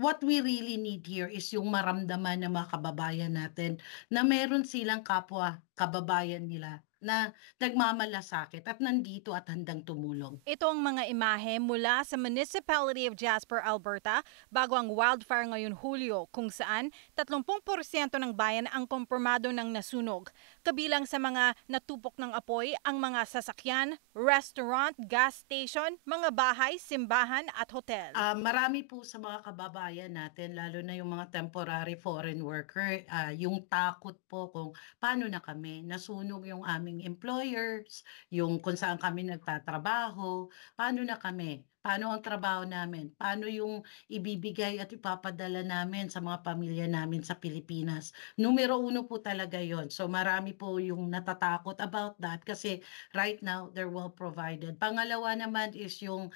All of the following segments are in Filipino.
what we really need here is yung maramdaman ng mga kababayan natin na meron silang kapwa kababayan nila na nagmamalasakit at nandito at handang tumulong. Ito ang mga imahe mula sa Municipality of Jasper, Alberta bago ang wildfire ngayon Hulyo kung saan 30% ng bayan ang kumpirmado ng nasunog. Kabilang sa mga natupok ng apoy ang mga sasakyan, restaurant, gas station, mga bahay, simbahan at hotel. Marami po sa mga kababayan natin lalo na yung mga temporary foreign worker, yung takot po kung paano na kami, nasunog yung aming employers, yung kung saan kami nagtatrabaho, paano na kami, paano ang trabaho namin, paano yung ibibigay at ipapadala namin sa mga pamilya namin sa Pilipinas. Numero uno po talaga yon. So marami po yung natatakot about that kasi right now they're well provided. Pangalawa naman is yung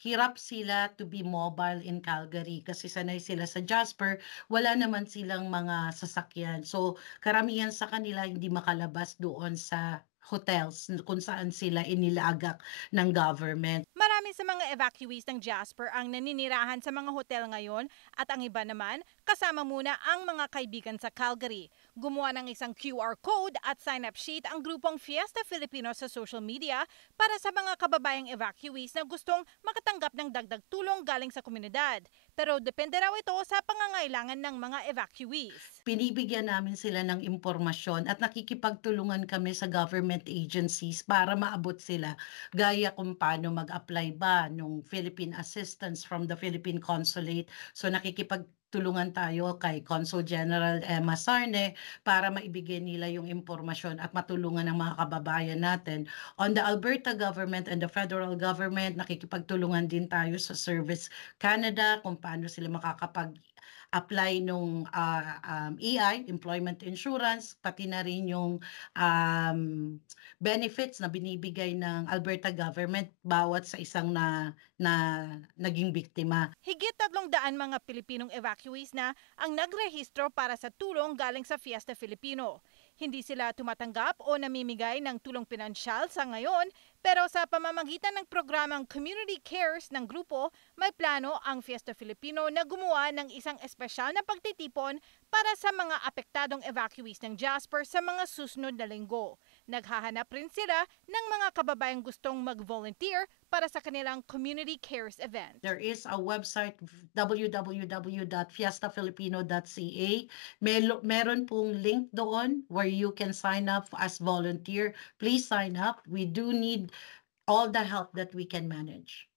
hirap sila to be mobile in Calgary kasi sanay sila sa Jasper, wala naman silang mga sasakyan. So, karamihan sa kanila hindi makalabas doon sa hotels kung saan sila inilagak ng government. Marami sa mga evacuees ng Jasper ang naninirahan sa mga hotel ngayon at ang iba naman kasama muna ang mga kaibigan sa Calgary. Gumawa ng isang QR code at sign-up sheet ang grupong Fiesta Filipino sa social media para sa mga kababayang evacuees na gustong makatanggap ng dagdag tulong galing sa komunidad. Pero depende raw ito sa pangangailangan ng mga evacuees. Binibigyan namin sila ng impormasyon at nakikipagtulungan kami sa government agencies para maabot sila. Gaya kung paano mag-apply ba nung Philippine assistance from the Philippine Consulate. So nakikipagtulungan tayo kay Consul General Emma Sarne para maibigay nila yung impormasyon at matulungan ng mga kababayan natin. On the Alberta government and the federal government, nakikipagtulungan din tayo sa Service Canada kung paano sila makakapag-apply nung EI, Employment Insurance, pati na rin yung um, benefits na binibigay ng Alberta government bawat sa isang na naging biktima. Higit 300 mga Pilipinong evacuees na ang nagrehistro para sa tulong galing sa Fiesta Filipino. Hindi sila tumatanggap o namimigay ng tulong pinansyal sa ngayon, pero sa pamamagitan ng programang Community Cares ng grupo, may plano ang Fiesta Filipino na gumawa ng isang espesyal na pagtitipon para sa mga apektadong evacuees ng Jasper sa mga susunod na linggo. Naghahanap rin sila ng mga kababayang gustong mag-volunteer para sa kanilang Community Cares event. There is a website www.fiestafilipino.ca. Meron pong link doon where you can sign up as volunteer. Please sign up. We do need all the help that we can manage.